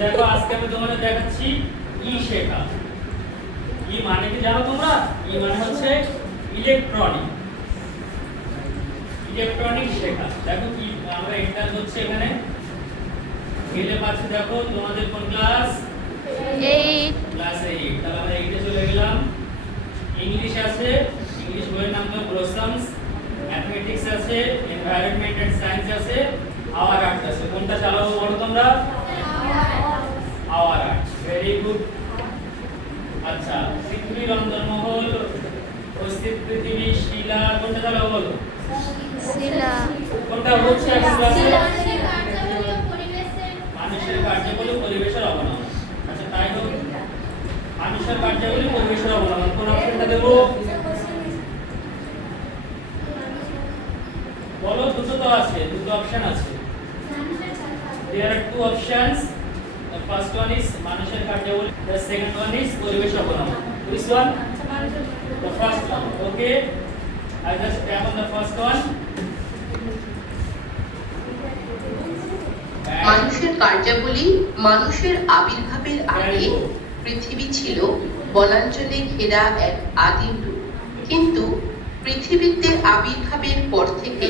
দেখো আজকে আমি তোমাদের দেখাচ্ছি ই শেখা। ই মানে কি জানো তোমরা? ই মানে হচ্ছে ইলেকট্রনিক। ইলেকট্রনিক শেখা। দেখো কি আমরা এন্টার হচ্ছে এখানে গেলে পাচ্ছি। দেখো তোমাদের কোন ক্লাস? 8 ক্লাস 8। তাহলে আমরা 8 এ চলে গেলাম। ইংলিশ আছে, ইংলিশ বইয়ের নাম হলো ব্লসমস। ম্যাথমেটিক্স আছে, এনভায়রনমেন্ট এন্ড সায়েন্স আছে, আওয়ার আর্ট আছে। কোনটা চালাবো বলো তোমরা? Our art. Very good. আচ্ছা, পৃথিবীর অন্তর্মহল, অস্তিত্ব, পৃথিবী, শিলা, কোনটা চালাবো বলো? শিলা কোনটা হচ্ছে এখন ক্লাসে? মানুষের কার্যাবলী পরিবেশের অবনমন। আচ্ছা তাই হোক, মানুষের কার্যাবলী পরিবেশের অবনমন। কোন অপশনটা দেব বলো? দুটো তো আছে, দুটো অপশন আছে। There are two options. The first one is মানুষের কার্যাবলী, the second one is পরিবেশ অবনমন. Which one? The first one. Okay, I just tap on the first one. মানুষের কার্যাবলী। মানুষের আবির্ভাবের আগে পৃথিবী ছিল বনাঞ্চলে ঘেরা এক আদিম রূপ, কিন্তু পৃথিবীতে আবির্ভাবের পর থেকে